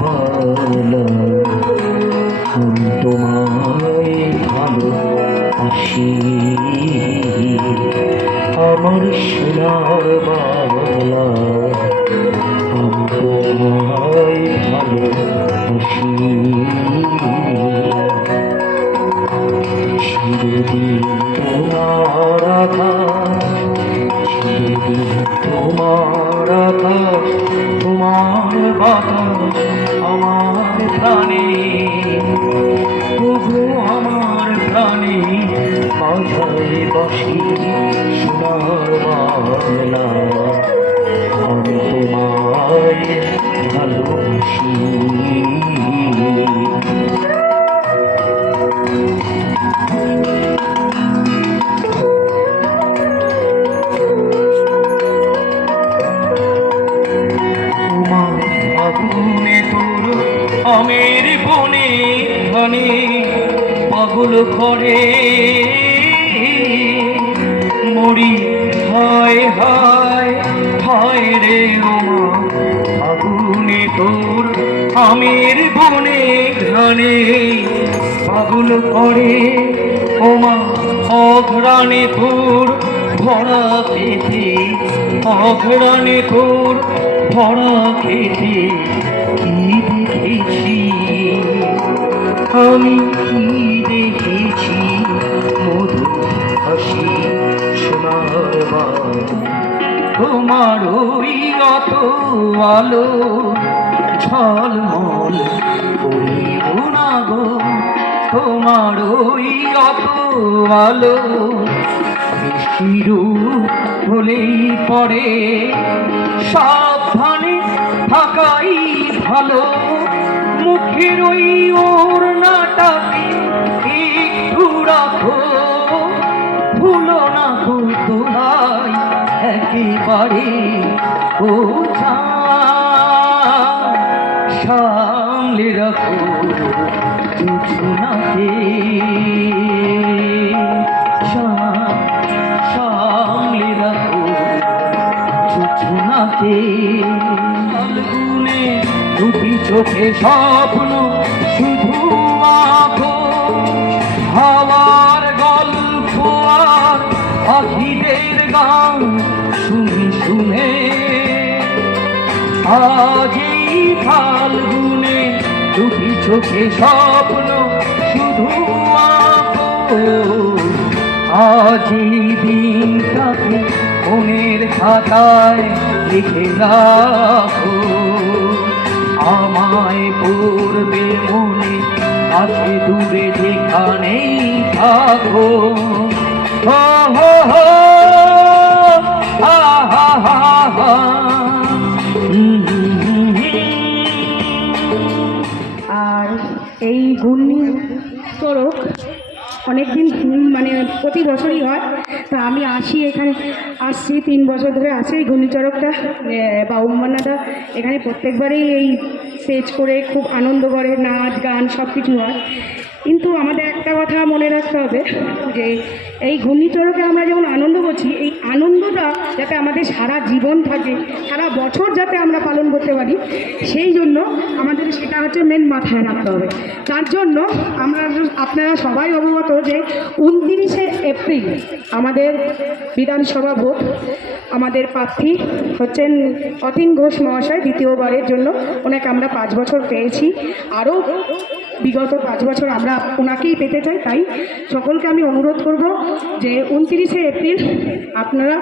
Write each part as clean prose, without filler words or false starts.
ভালো তোমায় ভালোবাসি আমার সোনার বাংলা আমি তোমায় ভালোবাসি চিরদিন তোমার আকাশ চিরদিন তোমার আকাশ তোমার বাতাস আমার প্রাণে তবু আমার প্রাণে বাজায় বাঁশি সোনার বাংলা আমি তোমায় ভালোবাসি আমের বনে ঘনে পাগল করে মরি হায় হায় হায় রে ওমা আগুনে তোর আমের বনে ঘনে পাগল করে ওমা অঘ্রাণে তোর ভরা খেতে অঘ্রাণে তোর ভরা খেতে কি দেখেছি আমি কি দেখেছি মধু হাসি সোনার বাংলা তোমার ওই অত আলো ঝলমল করিব না গো তোমার ওই অত আলো শিরু হলেই পড়ে সাবধানে থাকাই ভালো মুখের ওই ওর নাটাকে একটু রাখো ভুলো না গো তোরাই একেবারে ও সামলে রাখো দুজনাকে সামলে রাখো দুজনাকে ফাল্গুনে দুটি চোখে স্বপ্ন শুধু আঁকো হাওয়ার গল্প আর পাখিদের গান শুনে শুনে আজ এই ফাল্গুনে দুটি চোখে স্বপ্ন শুধু আঁকো আজ এই দিনটাকে মনের খাতায় লিখে রাখো আমায় পড়বে মনে আছে দূরে যেখানেই থাকো হো হো হো হা হা হা হা আর এই ঘূর্ণি চড়ক অনেকদিন মানে প্রতি বছরই হয়। তা আমি আসছি 3 বছর ধরে আসি এই ঘূর্ণিচড়কটা বাবুমান্নাদা এখানে প্রত্যেকবারেই এই স্টেজ করে খুব আনন্দ করে, নাচ গান সব কিছু হয়। কিন্তু আমাদের একটা কথা মনে রাখতে হবে যে এই ঘূর্ণিচড়কে আমরা যেমন আনন্দ করছি, এই আনন্দটা যাতে আমাদের সারা জীবন থাকে, সারা বছর যাতে আমরা পালন করতে পারি, সেই জন্য আমাদের সেটা হচ্ছে মেন মাথায় রাখতে হবে। তার জন্য আপনারা সবাই অবগত যে 29শে এপ্রিল আমাদের বিধানসভা ভোট। আমাদের প্রার্থী হচ্ছেন অতীন ঘোষ মহাশয়, দ্বিতীয়বারের জন্য ওনাকে আমরা 5 বছর পেয়েছি, আরও বিগত 5 বছর আমরা ওনাকেই পেতে চাই। তাই সকলকে আমি অনুরোধ করব যে 29শে এপ্রিল আপনারা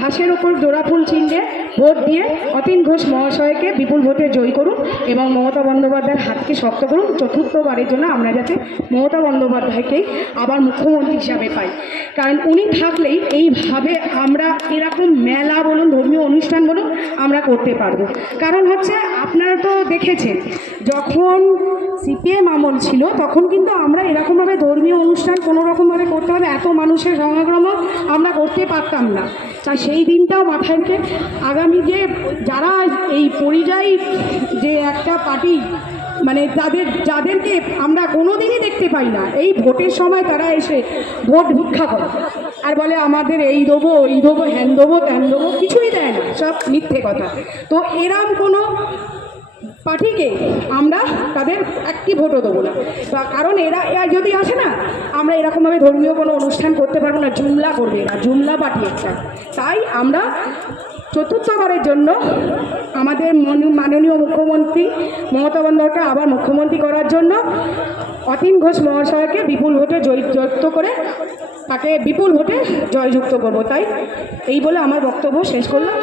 ঘাসের ওপর জোড়া ফুল চিহ্নে ভোট দিয়ে অতীন ঘোষ মহাশয়কে বিপুল ভোটে জয়ী করুন এবং মমতা বন্দ্যোপাধ্যায়ের হাতকে শক্ত করুন। চতুর্থবারের জন্য আমরা যাতে মমতা বন্দ্যোপাধ্যায়কেই আবার মুখ্যমন্ত্রী হিসাবে পাই, কারণ উনি থাকলেই এইভাবে আমরা এরকম মেলা বলুন, ধর্মীয় অনুষ্ঠান বলুন, আমরা করতে পারবো। কারণ হচ্ছে আপনারা তো দেখেছেন যখন সিপিএম আমল ছিল তখন কিন্তু আমরা এরকমভাবে ধর্মীয় অনুষ্ঠান কোনো রকমভাবে করতে হবে, এত মানুষের সমাগম আমরা করতে পারতাম না। তাই সেই দিনটাও মাথায় রেখে আগামী যে যারা এই পরিযায়ী যে একটা পার্টি মানে যাদেরকে আমরা কোনো দিনই দেখতে পাই না, এই ভোটের সময় তারা এসে ভোট ভিক্ষা করে আর বলে আমাদের এই দেবো হ্যান দেবো ত্যান দেবো, কিছুই দেয় না, সব মিথ্যে কথা। তো এরম কোনো পার্টিকে আমরা তাদের একটি ভোটও দেবো না। কারণ এরা যদি আসে না, আমরা এরকমভাবে ধর্মীয় কোনো অনুষ্ঠান করতে পারবো না, জুমলা করবে এরা, জুমলা পার্টি একটা। তাই আমরা চতুর্থবারের জন্য আমাদের মাননীয় মুখ্যমন্ত্রী মমতা বন্দ্যোপাধ্যায়কে আবার মুখ্যমন্ত্রী করার জন্য অতীন ঘোষ মহাশয়কে বিপুল ভোটে জয়যুক্ত করে তাকে বিপুল ভোটে জয়যুক্ত করব। তাই এই বলে আমার বক্তব্য শেষ করলাম।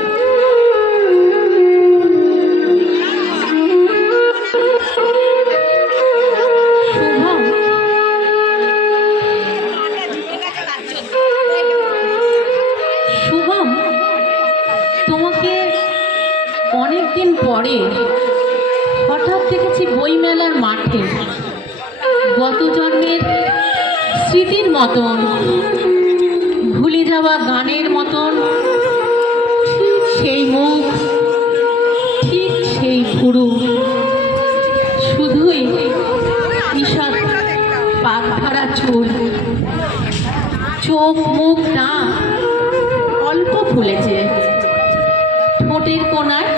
শুভম, তোমাকে অনেকদিন পরে হঠাৎ দেখেছি বইমেলার মাঠে। গত জন্মের স্মৃতির মতন, ভুলে যাওয়া গানের মতন, ঠিক সেই মুখ, ঠিক সেই ভুরু, শুধুই ঈষৎ পাক ধরা চুল, চোখ মুখ না অল্প ফুলেছে, ঠোঁটের কোণায়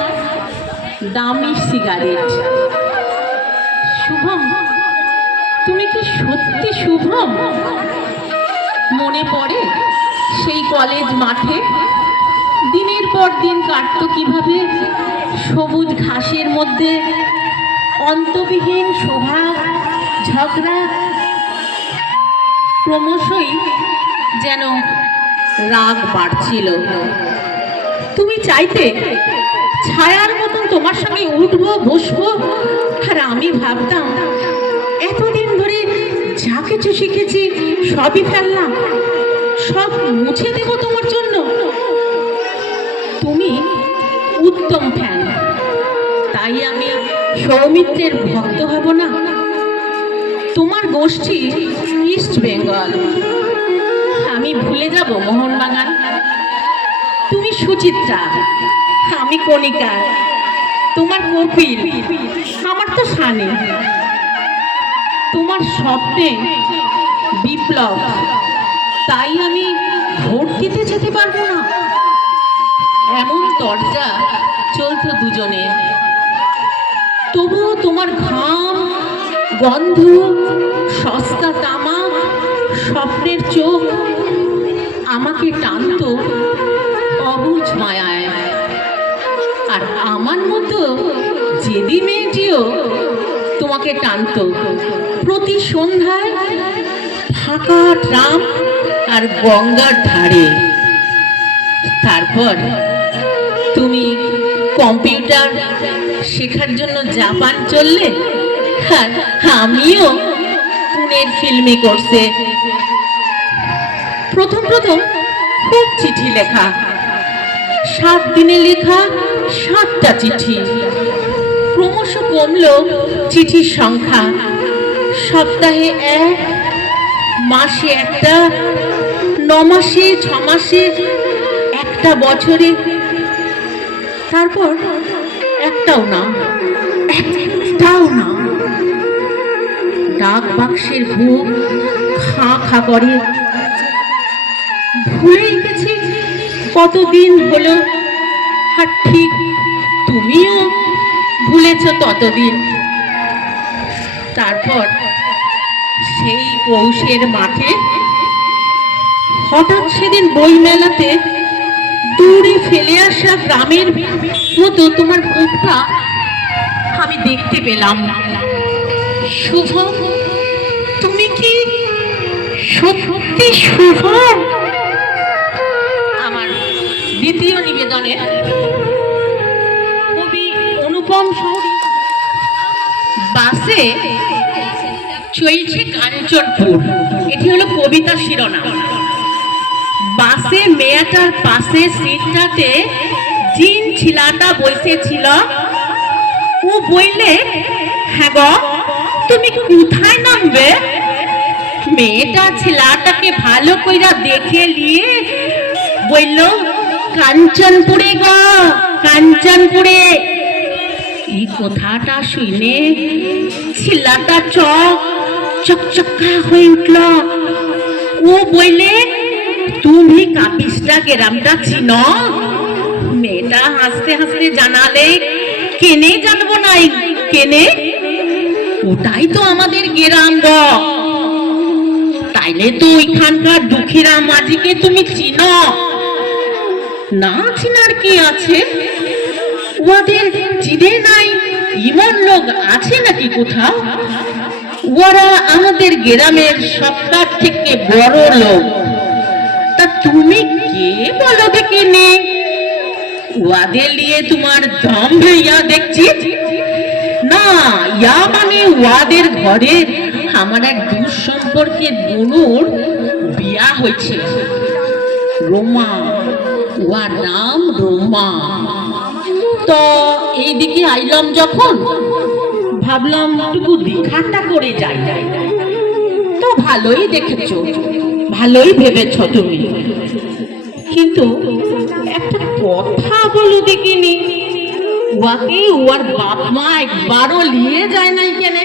দামি সিগারেট। শুভম, তুমি কি সত্যি শুভম? মনে পড়ে সেই কলেজ মাঠে দিনের পর দিন কাটতো কিভাবে সবুজ ঘাসের মধ্যে অন্তবিহীন শোভা ঝগড়া, ক্রমশই যেন রাগ বাড়ছিল। তুমি চাইতে ছায়ার মতন তোমার সঙ্গে উঠবো বসবো, আর আমি ভাবতাম এতদিন ধরে যা কিছু শিখেছি সবই ফেললাম, সব মুছে দেব তোমার জন্য। তুমি উত্তম ফ্যান, তাই আমি সৌমিত্রের ভক্ত হব না? তোমার গোষ্ঠী ইস্ট বেঙ্গল, আমি ভুলে যাব মোহনবাগান। তুমি সুচিত্রা, আমি কণিকা, তোমার কপিল, আমার তো সানি। তোমার স্বপ্নে বিপ্লব, তাই আমি ভোট দিতে যেতে পারবো না। এমন দরজা চলতো দুজনে, তবুও তোমার ঘাম, গন্ধ, সস্তা তামাক, স্বপ্নের চোখ আমাকে টানতো অবুঝ মায়ায়। আর আমার মতো জেদি মেয়েটিও তোমাকে টানতো প্রতি সন্ধ্যায় ফাঁকা ট্রাম আর গঙ্গার ধারে। তারপর তুমি কম্পিউটার শেখার জন্য জাপান চললে, আর আমিও পুনের ফিল্মি কোর্সে। প্রথম প্রথম খুব চিঠি লেখা, 7 দিনে লেখা 7টা চিঠি। ক্রমশ কমলো চিঠির সংখ্যা, সপ্তাহে 1, মাসে 1টা, 9 মাসে, 6 মাসে, 1টা বছরে। তারপর একটাও না, একটাও না। ডাক বাক্সের বুক খাঁ খাঁ করে। ভুলেই গেছি কতদিন হলো, আর ঠিক তুমিও ভুলেছ ততদিন। তারপর সেই পৌষের মাঠে হঠাৎ সেদিন বই মেলাতে দূরে ফেলে আসা গ্রামের মতো তোমার মুখটা আমি দেখতে পেলাম। শুভ, তুমি কি সত্যি শুভ? আমার দ্বিতীয় নিবেদনে কবি অনুপম শহরী বাসে চলছে কাঞ্চনপুর, এটি হলো কবিতা শিরোনাম। বাসে মেয়েটার পাশে সিটটাতে জিন ছিলাটা বসেছিল। ও বললে, হ্যাঁ গো, তুমি কোথায় নামবে? মেয়েটা ছেলেটাকে ভালো কইরা দেখে নিয়ে বলল, কাঞ্চনপুরে গো, কাঞ্চনপুরে। এই কথাটা শুনে ছেলেটা চকচকা হয়ে উঠল। ও বললে, তুমি কাপিসটা গ্রামটা চিনো? মেয়েটা হাসতে হাসতে জানালে, কেনে জানবো না, কেনে? ওটাই তো আমাদের গ্রাম গো। তাইলে তো ওইখানকার দুঃখীরা মাঝিকে তুমি চিনো না? চিনার কি আছে? ওদের চিনে নাই এমন লোক আছে নাকি কোথাও? ওরা আমাদের গ্রামের সবটার থেকে বড় লোক। তা তুমি কে বলো দেখিনি? ওদের নিয়ে তোমার দম ভেইয়া দেখছি না। ইয়া মানে ওদের ঘরে আমার এক দূর সম্পর্কে বোনুর বিয়া হয়েছে। রোমা, ওর নাম রোমা। তো এইদিকে আইলাম যখন, ভাবলাম টুকু দেখাটা করে যাই। তো ভালোই দেখেছো, ভালোই ভেবেছ তুমি। কিন্তু একটা কথা বলো দেখিনি, ওকে ওর বাপ মা একবারও নিয়ে যায় নাই কেন?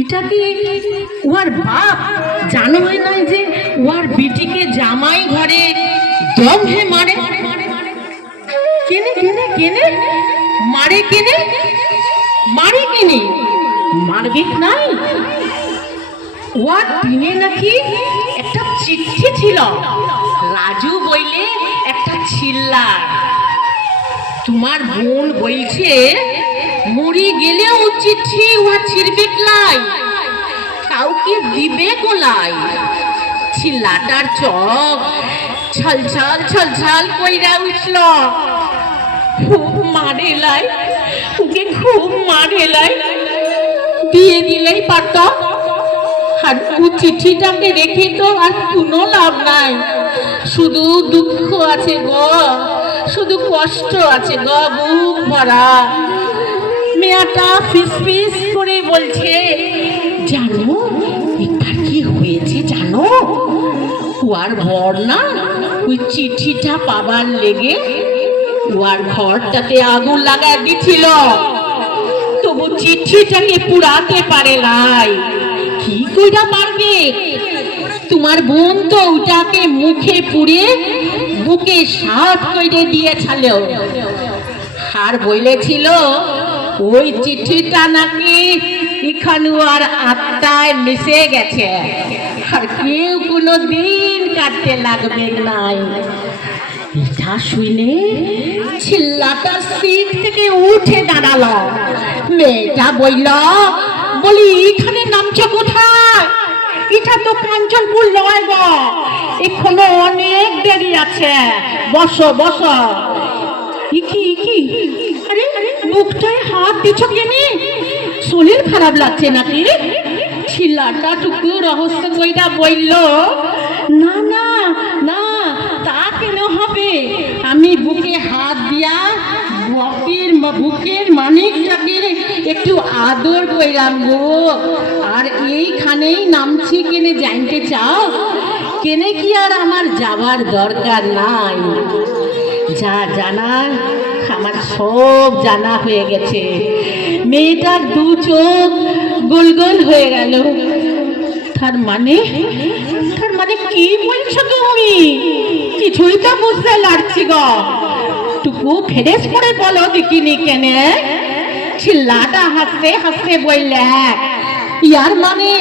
এটা কি ওর বাপ জানো হয় নাই যে ওর বিটিকে জামাই ঘরে দম হে মারে? কেনে কেনে কেনে মারে? কেনে মারে? কেনে মারবে নাই? ওর দিনে নাকি একটা চিঠি ছিল, রাজু বইলে একটা ছিল্লার। তোমার বোন বলছে মরি গেলেও চিঠি ওয়া ছিড়বে লাই, কাউকে দিবে কোলাই। ছিল্লাটার চোখ ছলছল ছলছল কইরা উঠল। খুব মারে লাই, ওকে খুব মারে লাই। দিয়ে দিলেই পারত। আর ও চিঠিটাকে রেখে তো আর কোনো লাভ নাই। শুধু দুঃখ আছে গো, শুধু কষ্ট আছে গো, বুক ভরা। মেয়েটা ফিস ফিস করে বলছে, জানো এবার কি হয়েছে জানো? ওর বর না ওই চিঠিটা পাবার লেগে ওর ঘরটাতে আগুন লাগায় দিছিল, তবু চিঠিটাকে পুরাতে পারে নাই। কি কইরা পারবে? তোমার বোন তো ওটাকে মুখে পুড়ে বুকে সাত কইরে দিয়েছিল। আর বলেছিল ওই চিঠিটা নাকি এখানে আর আত্মায় মিশে গেছে, আর কেউ কোনো দিন কাটতে লাগবে নাই। এটা শুনে ছিল্লাটা সিট থেকে উঠে দাঁড়ালো। মেয়েটা বলি এখানে নামছো কোথায়? এটা তো কাঞ্চনপুর নয় গো, এখনো অনেক দেরি আছে, বসো বসো। ইকি আরে মুখটায় হাত দিচ্ছ কেন? শরীর খারাপ লাগছে নাকি? ছিল্লাটা টুকু রহস্য কইটা বলল, না না না, তা কেন হবে? আমি বুকে হাত দিয়া বুকের মানিকটাকে একটু আদর কইরাম গো। আর এইখানেই নামছি কেনে জানতে চাও? কেনে কি আর আমার যাবার দরকার নাই। যা জানার আমার সব জানা হয়ে গেছে। মেয়েটার দু চোখ গোল গোল হয়ে গেল। তার মানে কি বলছো তুমি? কিছুই তো বুঝতে লাগছি গো। টুকু ফেরেস করে বলো দেখিনি কেনে? ছিল্লাটা হাসতে হাসতে বললে, ইয়ার মানে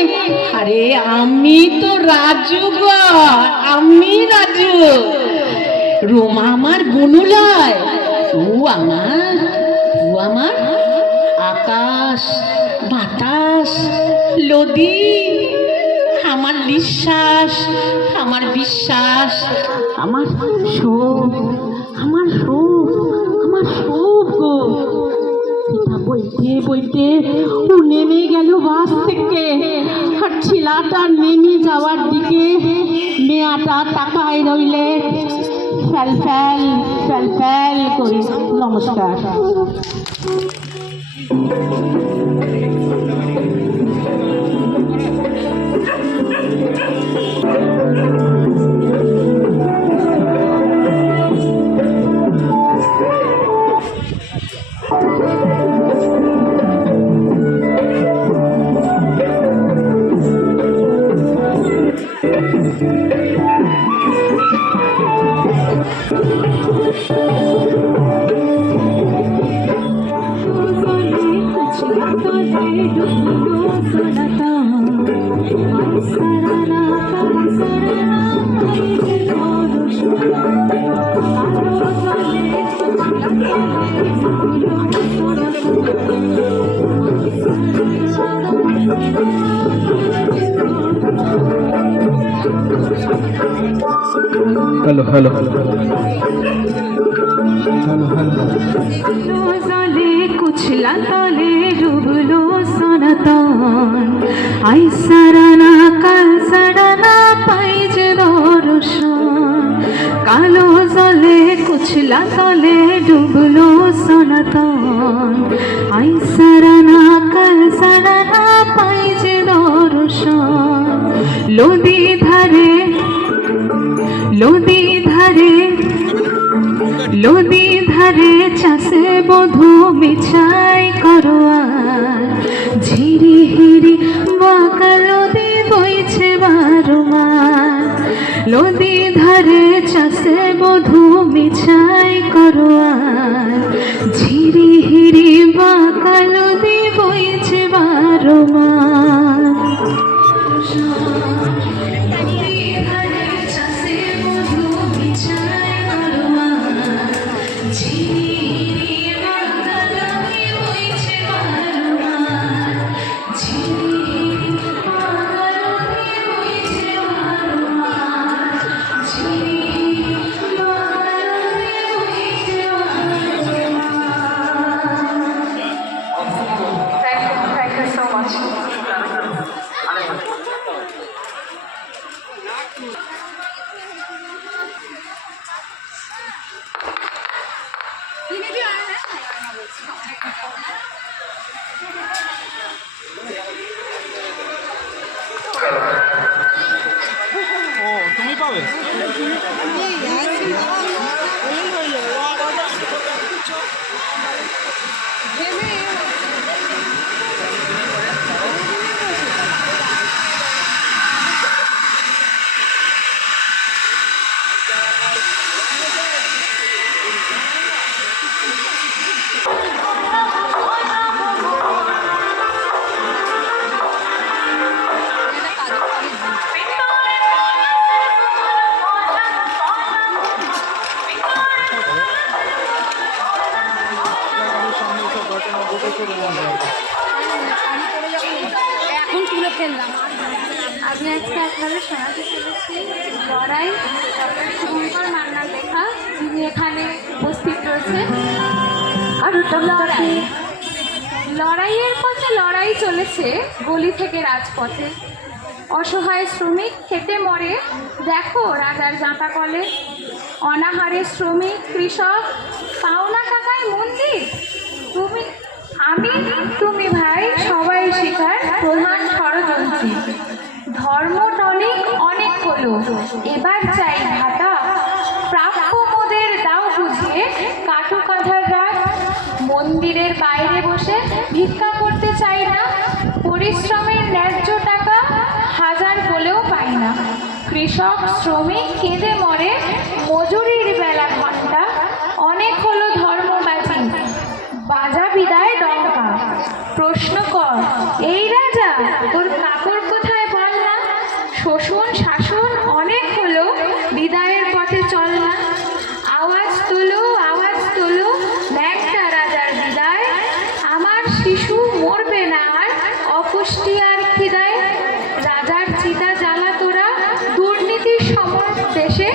আরে আমি তো রাজু গো, আমি রাজু। রোমা আমার বনুলয়, ও আমার আকাশ বাতাস নদী, আমার নিঃশ্বাস, আমার বিশ্বাস, আমার সুখ, আমার সুখ, আমার সুখ গো। এটা বইতে ও নেমে গেল বাস থেকে। আর ছিলাটা নেমে যাওয়ার দিকে মেয়াটা তাকায় রইলে ফ্যাল ফ্যাল ফ্যাল ফ্যাল করি। নমস্কার। হ্যালো হ্যালো হ্যালো জলে কুচলা তলে ডুবলো সনাতন আই সারানা কাল সারানা পাই যে দর্শন কালো জলে কুচলা তলে ডুবলো সনাতন আই সারানা কাল সারানা পাই যে দর্শন লোদি ধারে লোদি ধারে লোদি ধারে চাষে বধু মিছাই করোয়ার ঝিরি হিরি বাঁকা লোদি বইছে বারুমার লোদি ধারে চাষে বধু মিছাই করোয়ার ঝিরি হিরি বাঁকা লোদি বইছে বারুমার তুমি পাবে এখন তুলে ফেললাম। আমি আজকে আপনাদের শোনাতে চলেছি লড়াই ডক্টর শুভঙ্কর মান্নার লেখা, যিনি এখানে উপস্থিত রয়েছে। আর লড়াই লড়াইয়ের পথে লড়াই চলেছে গলি থেকে রাজপথে। অসহায় শ্রমিক খেটে মরে দেখো রাজার জাঁতা কলে। অনাহারে শ্রমিক কৃষক পাওনা টাকায় মন্দির। তুমি আমি তুমি ভাই সবাই শিকার প্রধান ষড়যন্ত্রী। ধর্ম টনিক অনেক হলো, এবার চাই ভাতা। প্রাপ্য মোদের দাও বুঝিয়ে কাটু কাঁধার রাত। মন্দিরের বাইরে বসে ভিক্ষা করতে চাই না, পরিশ্রমের ন্যায্য টাকা হাজার বলেও পাই না। কৃষক শ্রমিক কেঁদে মরে মজুরির বেলা ঘন্টা। অনেক হলো ধর্মবাজি, বাজা বিদায় ডঙ্কা। প্রশ্ন কর এই রাজা তোর কাপড় কোথায় বল না। শোষণ শাসন অনেক হলো, বিদায়ের পথে চল না। আওয়াজ তোলো ন্যাংটা রাজার বিদায়। আমার শিশু মরবে না আর অপুষ্টি আর খিদায়। রাজার চিতা জ্বালা তোরা দুর্নীতির সমর দেশে।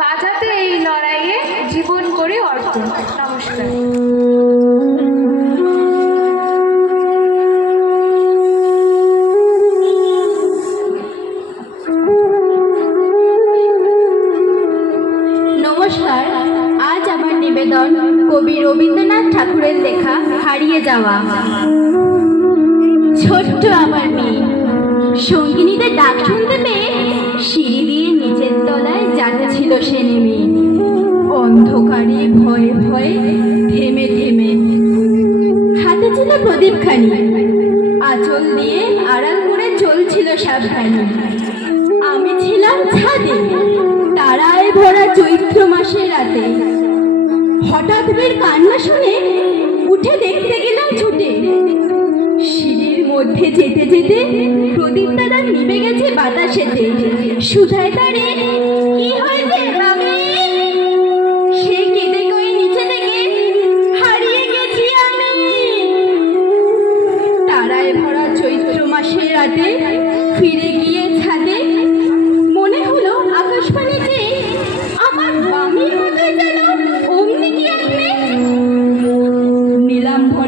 বাজাতে এই লড়াইয়ে জীবন করে অর্পণ। নমস্কার। নমস্কার, আজ আমার নিবেদন কবি রবীন্দ্রনাথ ঠাকুরের লেখা হারিয়ে যাওয়া। ছোট্ট আমার মেয়ে সঙ্গিনীদের ডাক শুনতে পেয়ে সিঁড়ি দিয়ে নিচের তলায় যাচ্ছিল সে নেমে। অন্ধকারে ভয়ে ভয়ে থেমে থেমে হাতে ছিল প্রদীপখানি, আঁচল দিয়ে আড়াল করে চলছিল সাবধানে। আমি ছিলাম ছাদে তারায় ভরা চৈত্র মাসের রাতে। হঠাৎ বের কান্না শুনে উঠে দেখতে গেলাম ছুটে। সিঁড়ির মধ্যে যেতে যেতে প্রদীপ দাদা নিভে গেছে বাতাসেতে। সুধায় তারে কি হয়েছে মামি, সে কেঁদে কই নিচে থেকে হারিয়ে গেছি আমি। তারায় ভরা চৈত্র মাসের রাতে ফিরে গিয়ে ছাদে মনে হলো আকাশবাণী যে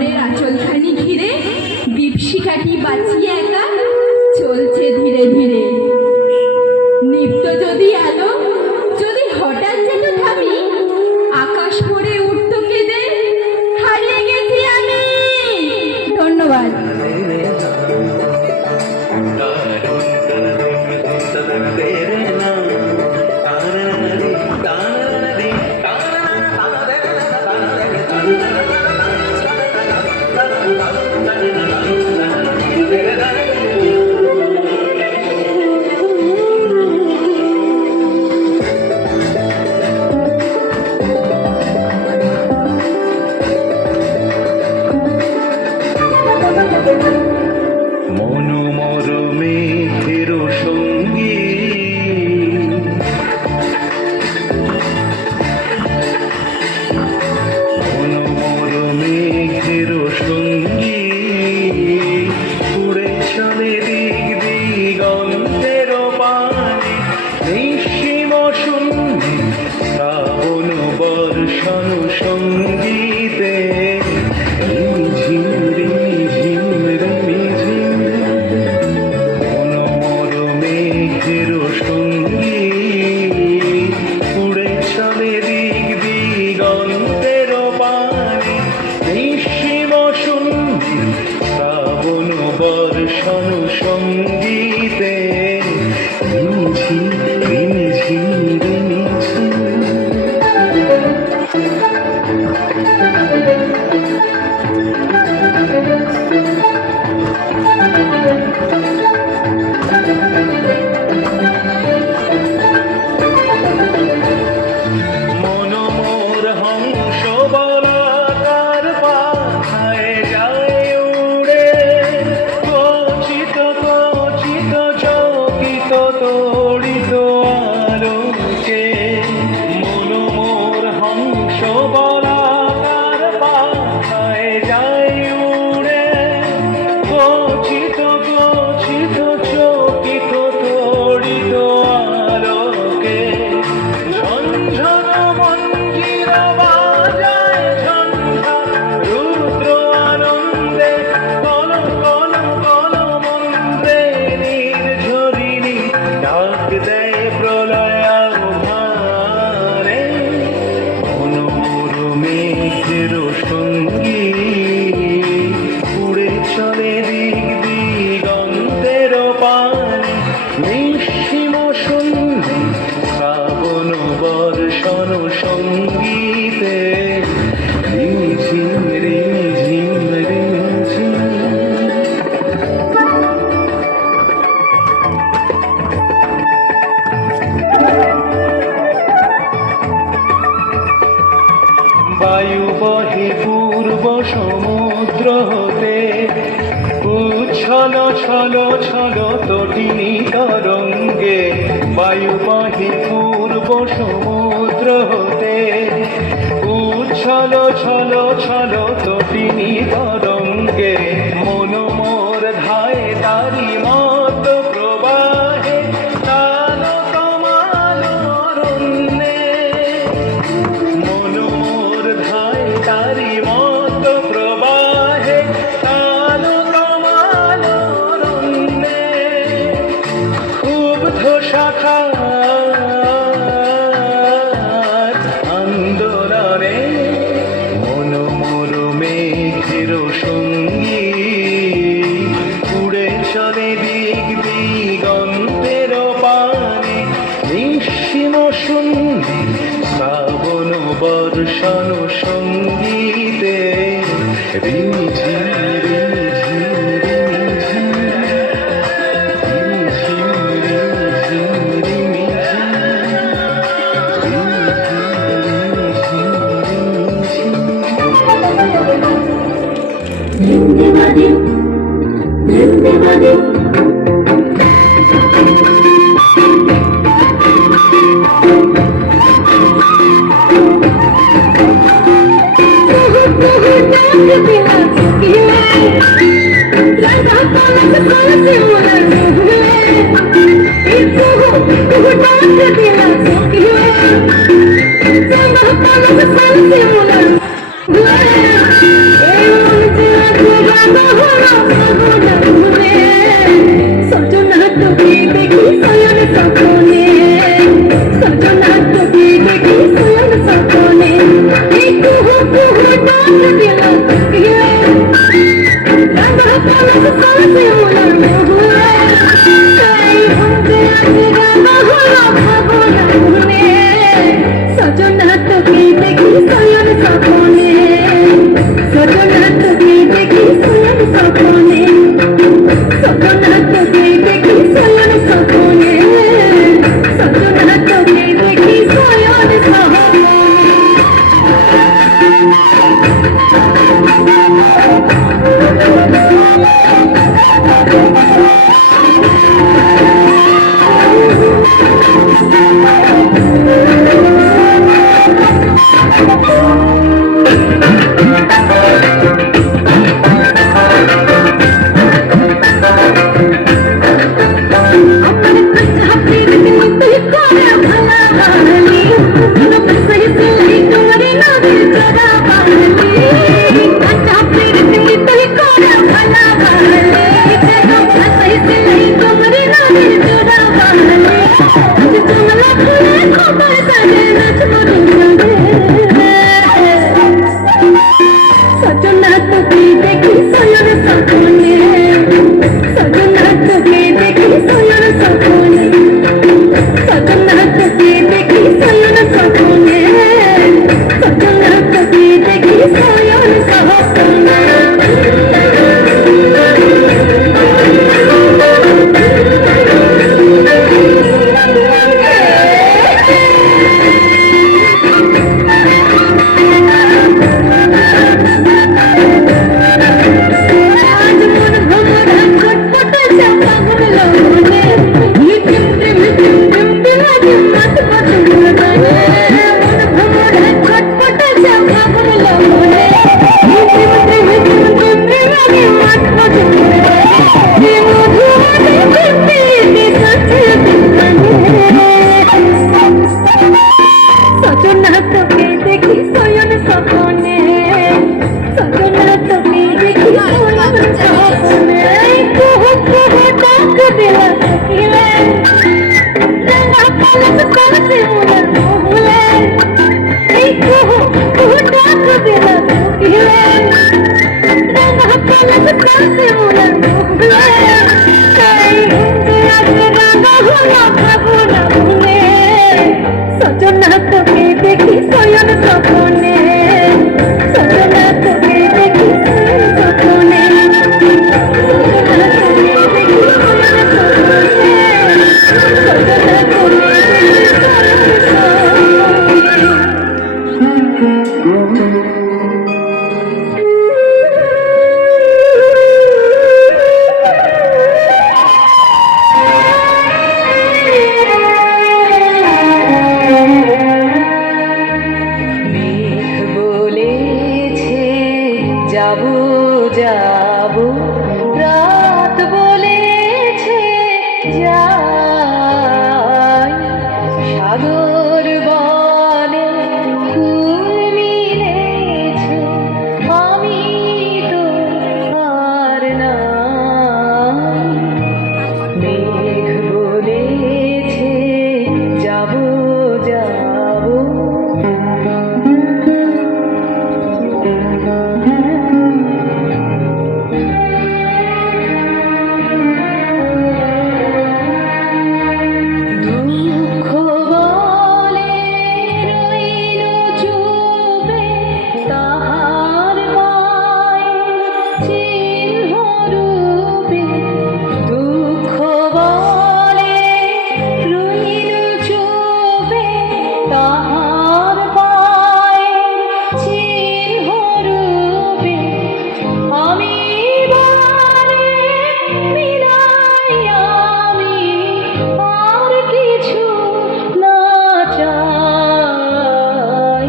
কম্বলের আঁচলখানি ঘিরে দীপশিখাটি বাঁচিয়ে একা চলছে ধীরে ধীরে। নিত্য যদি আলো যদি হঠাৎ যেত থামি, আকাশ পড়ে উঠত কেঁদে, হারিয়ে গেছি আমি। ধন্যবাদ। বায়ু বহে পূর্ব সমুদ্র হতে, উচ্ছল ছল ছল তটিনী তরঙ্গে। বায়ু বহে পূর্ব সমুদ্র হতে, উচ্ছল ছল ছল তটিনী তরঙ্গে। মন মোর ধায় তারি মত প্রবাহে, কালো কমাল অরণ্যে। মন মোর ধায় তারি মত প্রবাহে, কালো কমাল অরণ্যে। ক্ষুব্ধ শাখার আন্দোলনে, মন মোর মেঘের সঙ্গী। উড়ে চলে দিক দিগন্তের পানে, নিঃসীম শূন্যে শ্রাবণ বর্ষণ সঙ্গীতে। রিঝিম রিঝিম রিঝিম, রিঝিম রিঝিম রিঝিম, Hey, সজনা তোকে দেখি সয়ন সপনে, সজনা তোকে দেখি সয়ন সপনে, সজনা তোকে দেখি সয়ন সপনে, সজনা তোকে দেখি সয়ন সপনে। সজনা তোকে দেখি সয়ন সপনে, সজনা তোকে দেখি সয়ন সপনে, সজনা তোকে দেখি সয়ন সপনে, সজনা তোকে দেখি সয়ন সপনে। সজনা তোকে দেখি সয়ন সপনে, সজনা তোকে দেখি সয়ন সপনে, কুহু কুহু ডাক দিলা সখিলে, রাঙা পালক করছে মোরা মোহলে, এই কুহু কুহু ডাক দিলা সখিলে, রাঙা পালক করছে মোরা মোহলে, তাই আজ রাঙা হলো ফাগুন মনে, সজনা তোকে দেখি সয়ন সপনে, সজনা তোকে দেখি সয়ন সপনে, সজনা তোকে দেখি সয়ন সপনে, সজনা তোকে দেখি সয়ন যাবো যাবো, রাত বলেছে যাই, সাগর বনে ফুল মিলেছে, আমি তো আর নাই। মেঘ বলেছে যাবো যাবো, দুঃখ বলে রইল চুপে, তাহার মায়ের চিহ্ন রূপে। দুঃখ বলে রইল চুপে, তাহার মায়ের চিহ্ন রূপে। আমি বারে মিলাই আমি আর কিছু না চাই।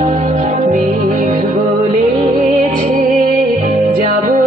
মেঘ বলেছে যাবো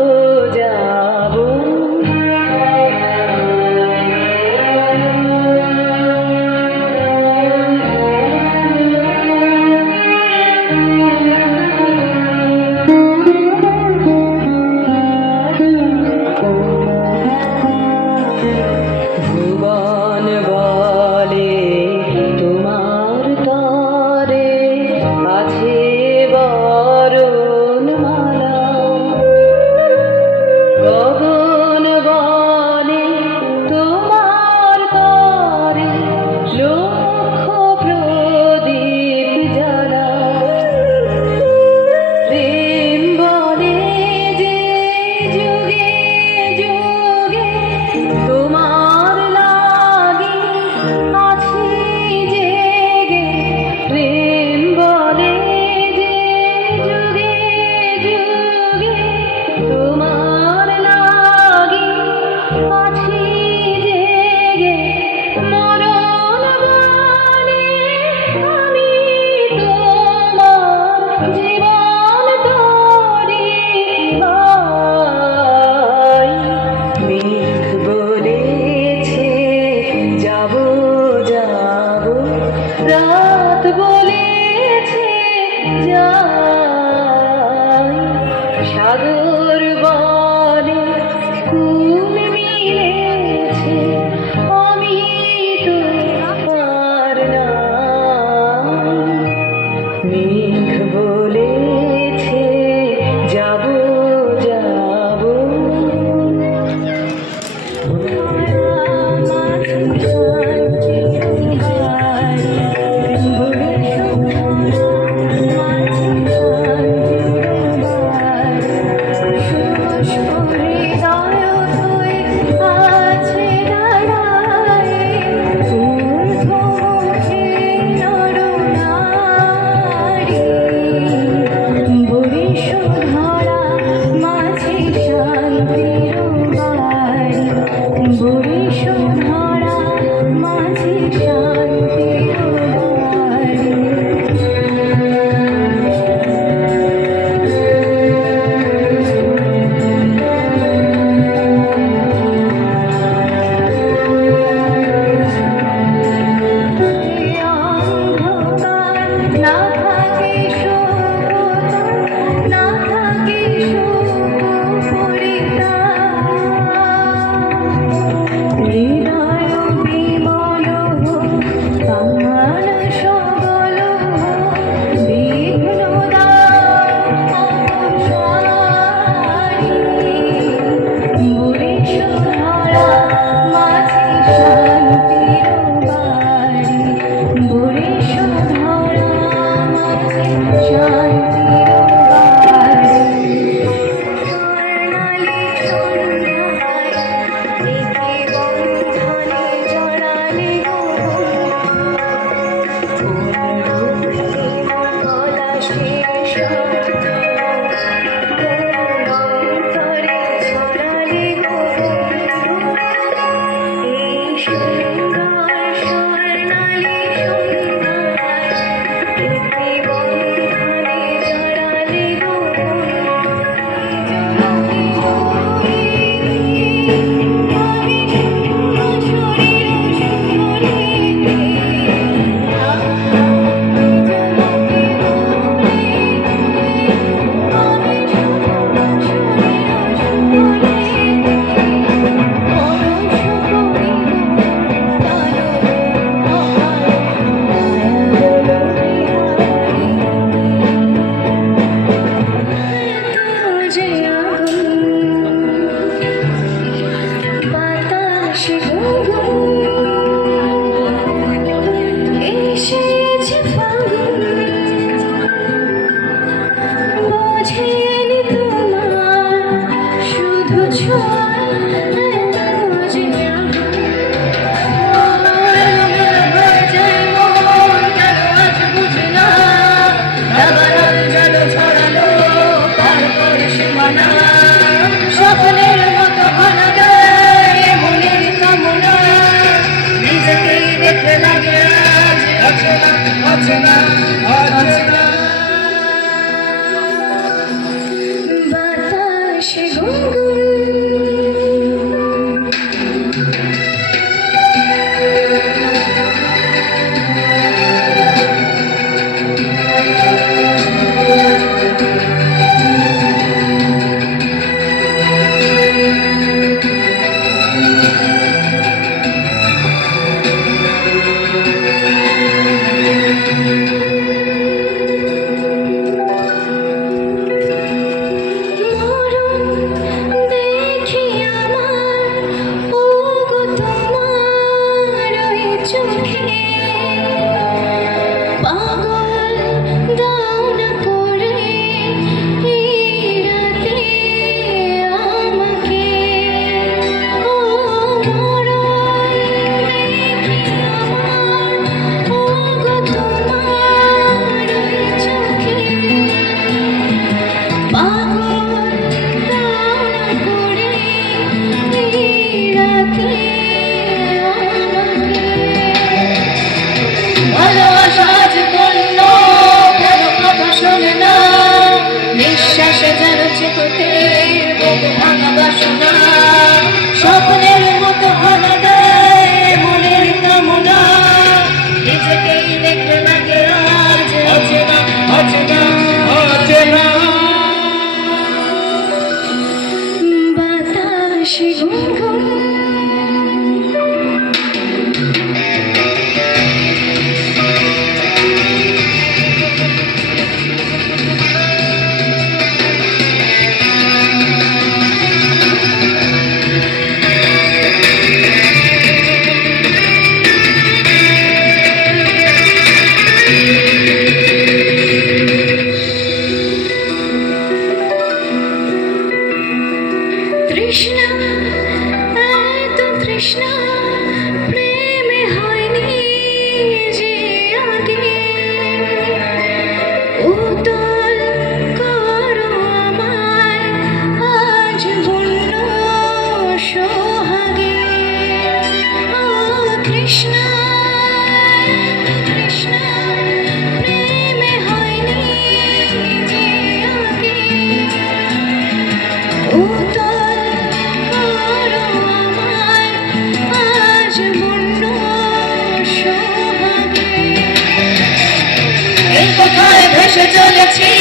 আছি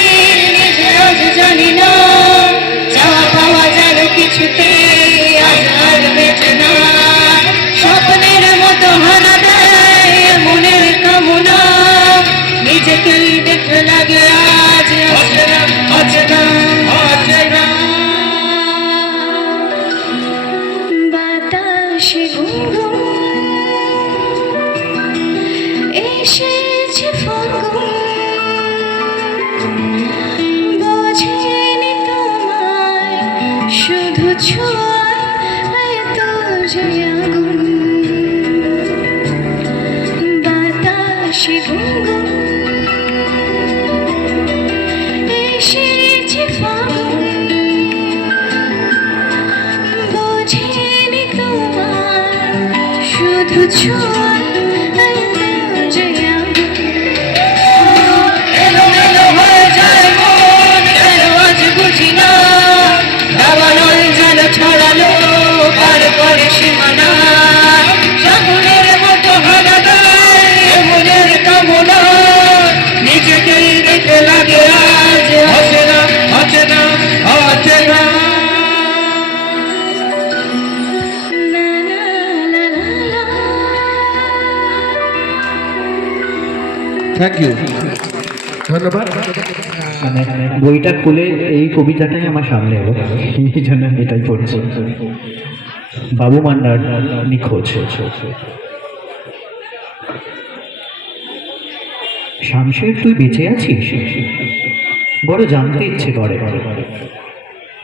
নিজে আজ জানি না, চাওয়া পাওয়া যেন কিছুতে আজ আর বেঁচে না, স্বপ্নের মতো হানা দেয় মনের কামনা, নিজেকেই দেখতে লাগে আজ অচেনা অচেনা অচেনা। বাতাসে ঘুম এসেছে ফাগুন, বোঝেনি তোমায় শুধু ছোঁয়ায় তো যে আগুন। বাতাসে ঘুম এসেছে ফাগুন, বোঝেনি তোমায় শুধু ছোঁয়ায় যে আগুন। এলোমেলো হয়ে যায় মন কেন আজ বুঝি না, দাবানল যেন ছড়ালো পার করে সীমানা, সাগরের মতো হানা দেয় মনের কামনা, নিজেকেই দেখতে লাগে আজ অচেনা অচেনা অচেনা। থ্যাংক ইউ, ধন্যবাদ। মানে বইটা খুলে এই কবিতাটাই আমার সামনে এলো, এই জন্য এটাই পড়ছি। বাবু মান্নার নিখোঁজ। শামশের তুই বেঁচে আছিস, বড় জানতে ইচ্ছে করে।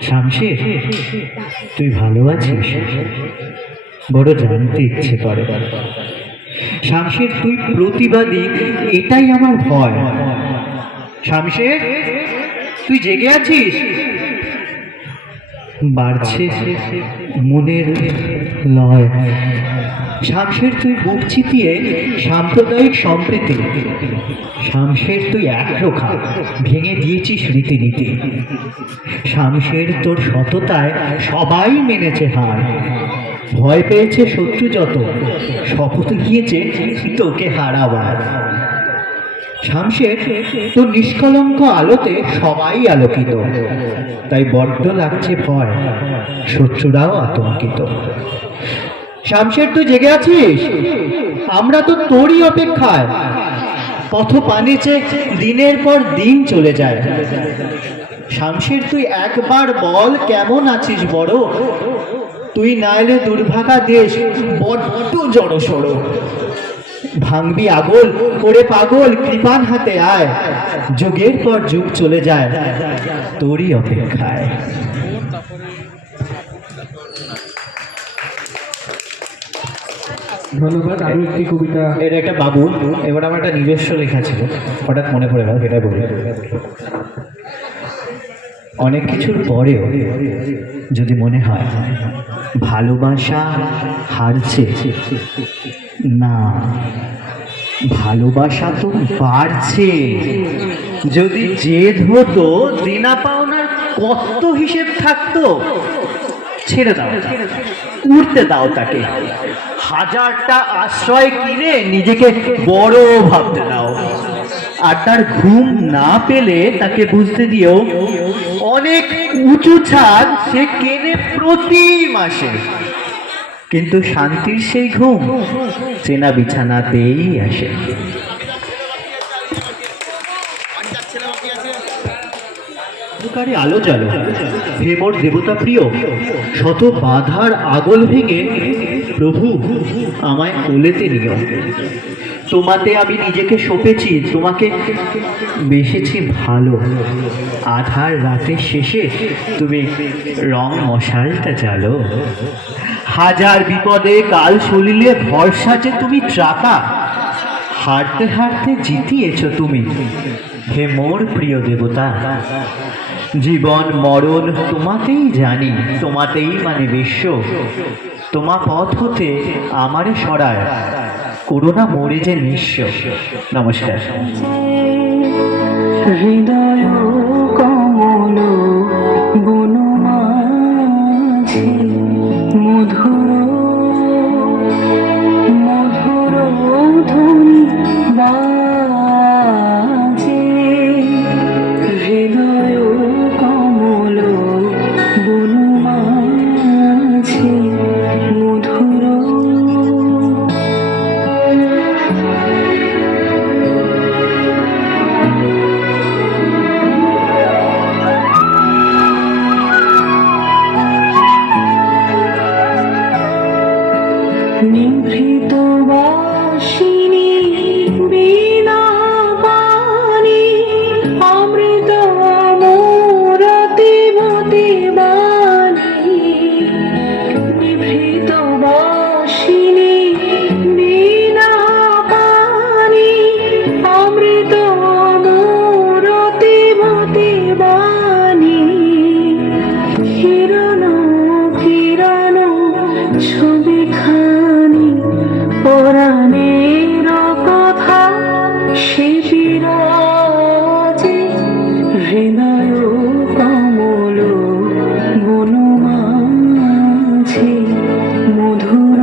শামশের তুই ভালো আছিস, বড় জানতে ইচ্ছে করে। শামশের তুই প্রতিবাদী, এটাই আমার ভয়। শামশের তুই জেগে আছিস, বাড়ছে মনের লয়। শামশের তুই বুক চিতিয়ে সাম্প্রদায়িক সম্প্রীতি। শামশের তুই একরোখা ভেঙে দিয়েছিস রীতিনীতি। শামশের তোর সততায় সবাই মেনেছে হার, ভয় পেয়েছে শত্রু যত, শপথ গিয়েছে তোকে হারাবার। শামশের তোর নিষ্কলঙ্ক আলোতে সবাই আলোকিত, তাই বড্ড লাগছে ভয়, শত্রুরাও আতঙ্কিত। শামশের তুই জেগে আছিস, আমরা তো তোরই অপেক্ষায়। পথ পানিতে দিনের পর দিন চলে যায়। শামশের তুই একবার বল কেমন আছিস বড়, তুই না এলে দুর্ভাগা দেশ বড্ড জড়সড়। ভাঙবি আগল করে পাগল, কৃপান হাতে আয়, যুগের পর যুগ চলে যায় তোরই অপেক্ষায়। ধন্যবাদ। আরো একটি কবিতা, এটা একটা বাবু, এবার আমার একটা নিজস্ব লেখা ছিল, হঠাৎ মনে পড়ে গেল, এটা বলি। অনেক কিছুর পরেও যদি মনে হয় ভালোবাসা হারছে, না, ভালোবাসা তো বাড়ছে। যদি জেদ হতো, দেনা পাওনার কত হিসেব থাকতো, ছেড়ে দাও, উঠতে দাও তাকে। হাজারটা আশ্রয় কিনে নিজেকে বড় ভাবতে দাও, আর তার ঘুম না পেলে তাকে বুঝতে দিও অনেক উঁচু ছাদ সে কেনে প্রতি মাসে, কিন্তু শান্তির সেই ঘুম চেনা বিছানাতেই আসে। আলো জালো হে মোর দেবতা প্রিয়, শত বাধার আগল ভেঙে প্রভু আমায় কোলেতে নিও। তোমাতে আমি নিজেকে সঁপেছি, তোমাকে বেসেছি ভালো। আধার রাতের শেষে তুমি রং মশালটা জ্বালো। হাজার বিপদে কাল সলিলে ভরসা যে তুমি ত্রাতা, হারতে হারতে জিতিয়েছ তুমি হে মোর প্রিয় দেবতা। জীবন মরণ তোমাতেই জানি, তোমাতেই মানে বিশ্ব। তোমা পথ হতে আমারে সরায়, করোনা মরে যে নিঃস্ব। নমস্কার। হৃদয় কমল বনমাঝি, মধুর মধুর ধ্বনি বাজে। নিভৃতবাসিনী বীণা পানি অমৃত মোরতি মতি বাণী নিভৃতবাসিনী বীণা পানি অমৃত মোরতি মতি বাণী কিরণ কিরণ ছবিখানি পরাণের কথা সে বিরাজে হৃদয় কমল বনমাঝে মধুর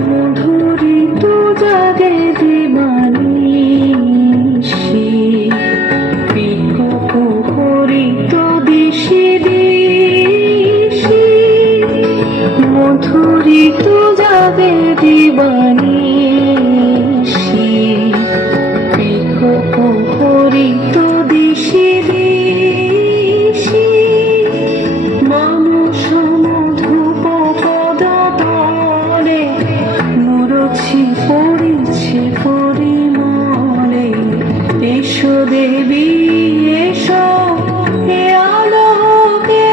মধুরিত জাগে দিবানিশি পিকক করিত দিশি দিশি মধুরিত জাগে দিবানিশি পিকক করিত দিশি দিশি মানুষ মধুপ পদতলে মুরছি পড়িছে পরিমলে এসো দেবী এসো এ আলোকে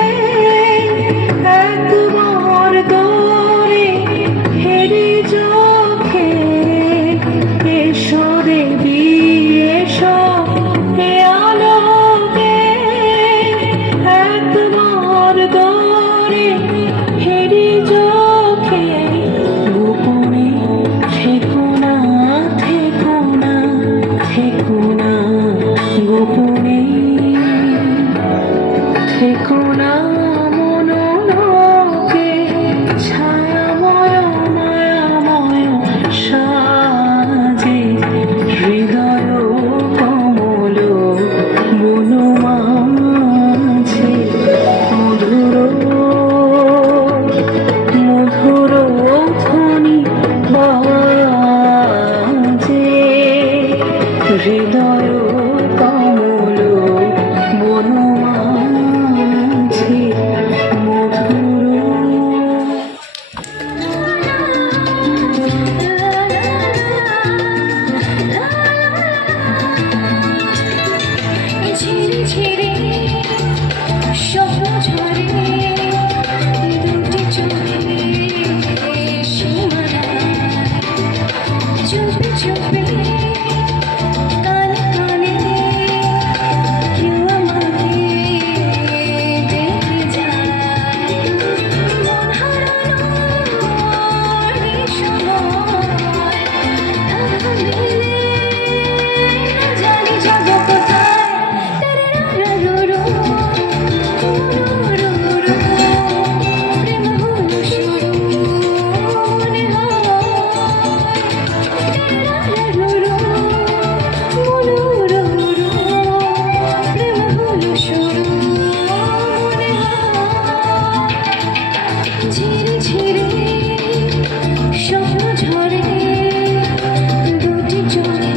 একবার দরে হেরি চোখে এসো দেবী এসো এ আলোকে একবার দরে হেরি চোখে গোপনে থেকো না থেকো না থেকো না গোপনে থেকো না মনোলোকে ছায়াময় মায়াময় সাজে হৃদয় কমল বনমাঝে মধুর মধুর ধ্বনি বাজে হৃদয় কমল বনমাঝে মধুর ঝিরি ঝিরি স্বপ্ন ঝরে দুটি চোখে সীমানায় চুপি চুপি কানে কানে কেউ আমাকে দেখে যায় মন হারানোর বিষময় দেখা মিলে জানি যাবো কোথায় প্রেম হলো শুরু মনে প্রেম হলো শুরু মনে ঝিরি ঝিরি স্বপ্ন ঝরে দুটি চোখে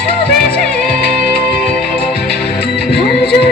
ছবি যে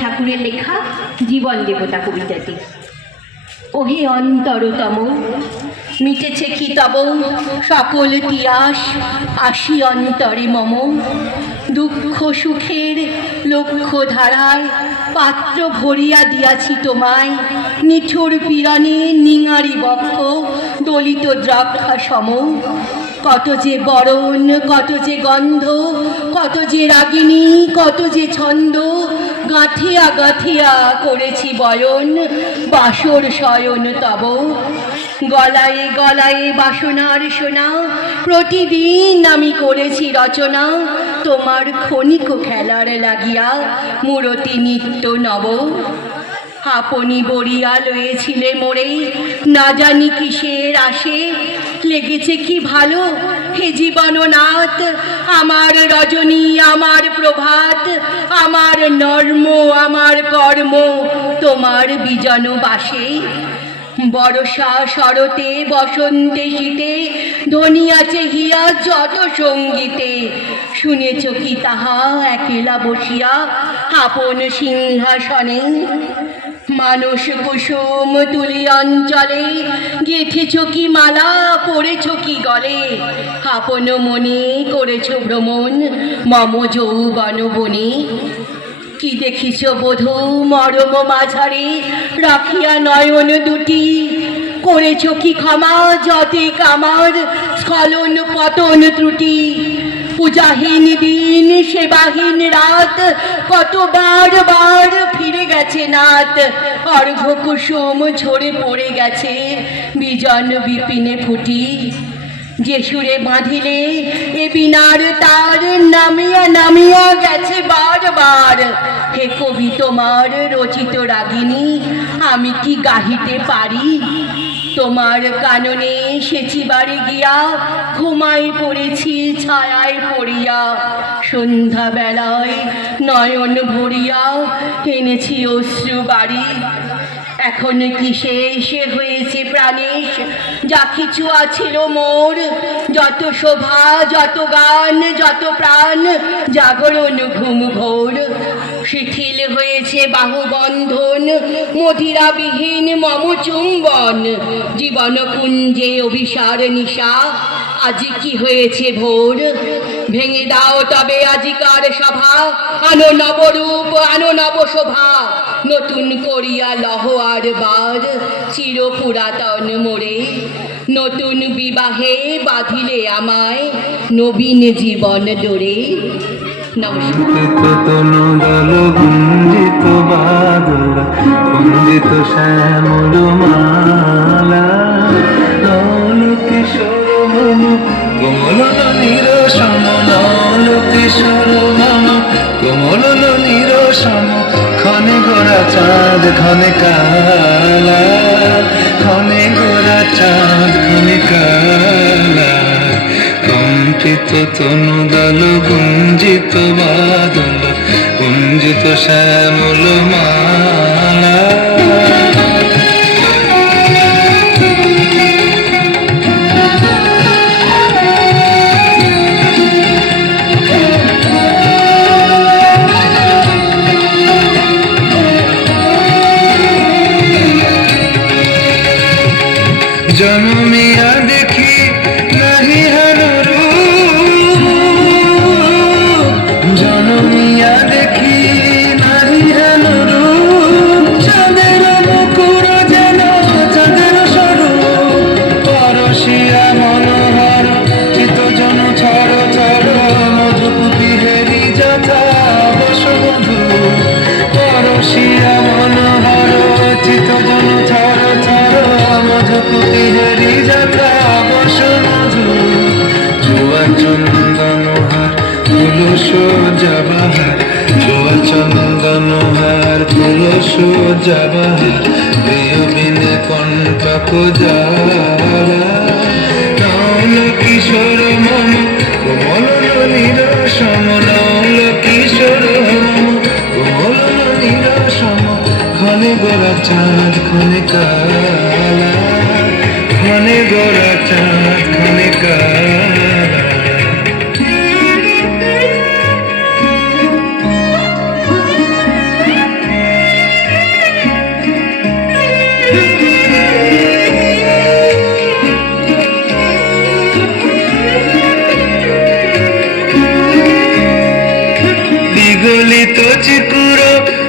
ঠাকুরের লেখা জীবন দেবতা কবিতাটি। ওহে অন্তরতম, মিটেছে কি তব সকল তিয়াস, আসি অন্তরে মম। দুঃখ সুখের লক্ষ্য ধারায় পাত্র ভরিয়া দিয়াছি তোমায়, নিঠুর পীড়নে নিঙারি বক্ষ দলিত দ্রাক্ষা সম। কত যে বরণ, কত যে গন্ধ, কত যে রাগিনী, কত যে ছন্দ, গাঁথিয়া গাঁথিয়া করেছি বয়ন বাসর শয়ন তব। গলায় গলায় বাসনার সোনা, প্রতিদিন আমি করেছি রচনা, তোমার ক্ষণিক খেলার লাগিয়া মূরতি নিত্য নব। আপনি বরিয়া লয়েছিলে মোরে, না জানি কিসের আসে, লেগেছে কি ভালো হে জীবননাথ, আমার রজনী, আমার প্রভাত, আমার নর্ম, আমার কর্ম তোমার বিজন বাসে। বর্ষা শরতে বসন্তে শীতে ধনিয়াছে হিয়া যত সঙ্গীতে, শুনেছ কি তাহা একেলা বসিয়া আপন সিংহাসনে। মানস কুসুম তুলি অঞ্চলে গেঁথেছ কি মালা, পড়েছ কি গলে, আপন মনে করেছ ভ্রমণ মম যৌবন বনে। কি দেখিছ বধূ মরম মাঝারে রাখিয়া নয়ন দুটি, করেছ কি ক্ষমা যতে কামার স্খলন পতন ত্রুটি। পূজাহীন দিন সেবাহীন রাত, কতবার বার ফিরে গেছে নাত, অর্ঘ কুসুম ঝরে পড়ে গেছে বিজন বিপিনে ফুটি। যে সুরে বাঁধিলে এ বিনার তার নামিয়া নামিয়া গেছে বারবার, হে কবি তোমার রচিত রাগিনী আমি কি গাহিতে পারি। তোমার কাননে সেচিবারে গিয়া ঘুমাই পড়েছি ছায়ায় পড়িয়া, সন্ধ্যা বেলায় নয়ন ভরিয়া এনেছি অশ্রু বাড়ি। এখন কি শেষ হয়েছে প্রাণেশ যা কিছু আছিল মোর, যত শোভা যত গান যত প্রাণ জাগরণ ঘুম ঘোর। শিথিল হয়েছে বাহুবন্ধন মধিরাবিহীন মম চুম্বন, জীবন কুঞ্জে অভিসার নিশা আজি কি হয়েছে ভোর। ভেঙে দাও তবে আজিকার সভা, আনো নবরূপ আনো নব শোভা, নতুন করিয়া লহ আর বার চির পুরাতন মোরে। নতুন বিবাহে বাঁধিলে আমায় নবীন জীবন ডোরে। নমস্কার। তনুদল গুঞ্জিত বাদল গুঞ্জিত শ্যামল মালা নল কিশোর মন কোমল নিরসম নল কিশোর মন কোমল নিরসম ক্ষণে গোরা চাঁদ ক্ষণে কালা ক্ষণে গোরা চাঁদ ক্ষণে কালা কম্পিত তনুদল গুঞ্জিত বাদল গুঞ্জিত শ্যামল মালা জন্মিয়া দেখি নাহি হানুর জন্মিয়া দেখি নাহি হানুর চাঁদের মুকুর যেন চাঁদের স্বরূপ পরশিয়া মনোহর চিতজন ছড় ছড় মধুকুপি হেরি যথা বসবধূ পরশিয়া মনোহর চিতজন ছড় ছড় মধুকুপি হেরি যথা বসবধূ জুয়া চন্দনহার তুলস জবাহার জুয়া চন্দনহার তুলস জবাহার প্রিয় বিনে কণ্টক যারা নল কিশোর মম কোমল নিরসম নল কিশোর মম কোমল নিরসম ক্ষণে গোরা চাঁদ ক্ষণে কালা ক্ষণে গোরা চাঁদ ক্ষণে কালা বিগলিত চিকুর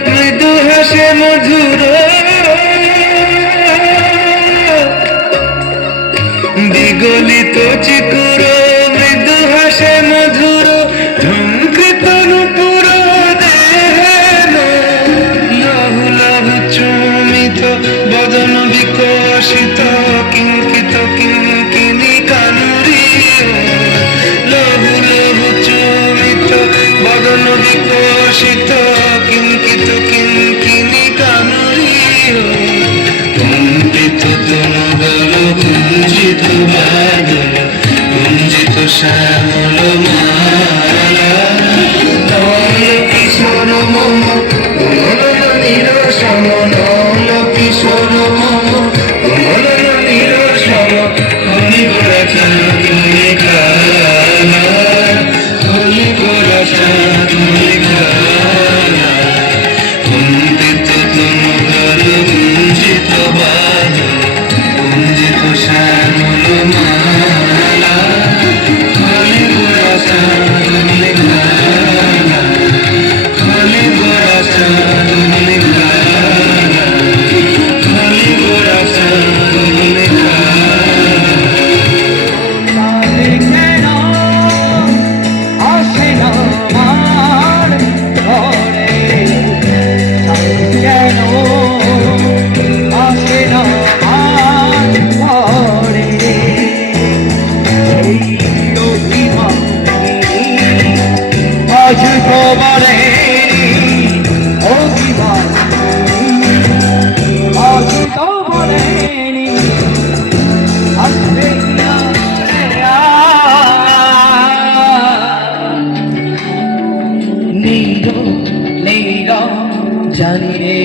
মৃদু হাসে মধুর বিগলিত চিকুর মৃদু হাসে মধুর ঝঙ্কৃত নূপুর দেহেন লহু লহু চুমিত বদন বিকশিত কিঙ্কিত কিঙ্কিনি কানুরি লহু লহু চুমিত বদন বিকশিত কিঙ্কিত কিঙ্কিনি কানুরি কম্পিত তনুদল গুঞ্জিত বাদল গুঞ্জিত শ্যামল মালা নল কিশোর মম কোমল নিরসম নল কিশোর মম কোমল নিরসম ক্ষণে গোরা চাঁদ ক্ষণে কালা ক্ষণে গোরা চাঁদ ক্ষণে কালা কম্পিত তনুদল গুঞ্জিত বাদল গুঞ্জিত শ্যামল মালা ক্ষণে গোরা চাঁদ ক্ষণে কালা ক্ষণে গোরা চাঁদ ক্ষণে কালা ক্ষণে গোরা চাঁদ ক্ষণে জানি রে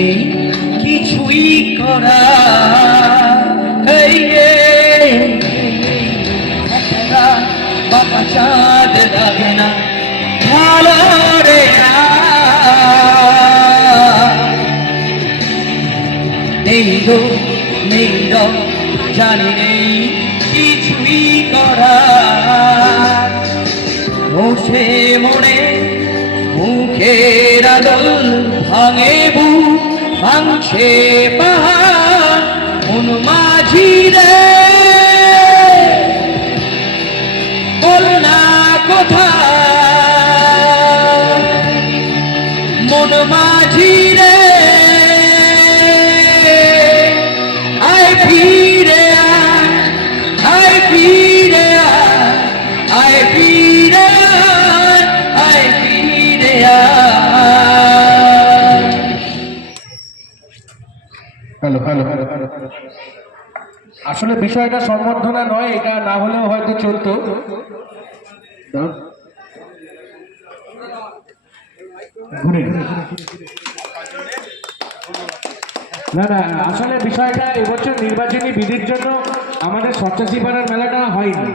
কিছুই করা বাবা চাঁদ লাগে না ভালো রে নেই গো নেই গো জানি নেই কিছুই করা বসে মনে মুখের আদল ভাঙে বুক ভাঙছে পাহাড় মন মাঝি রে আসলে বিষয়টা সম্বর্ধনা নয়, এটা না হলেও হয়তো চলতো। ঘুরে না না, আসলে বিষয়টা এবছর নির্বাচনী বিধির জন্য আমাদের 87 পাড়ার মেলাটা হয়নি,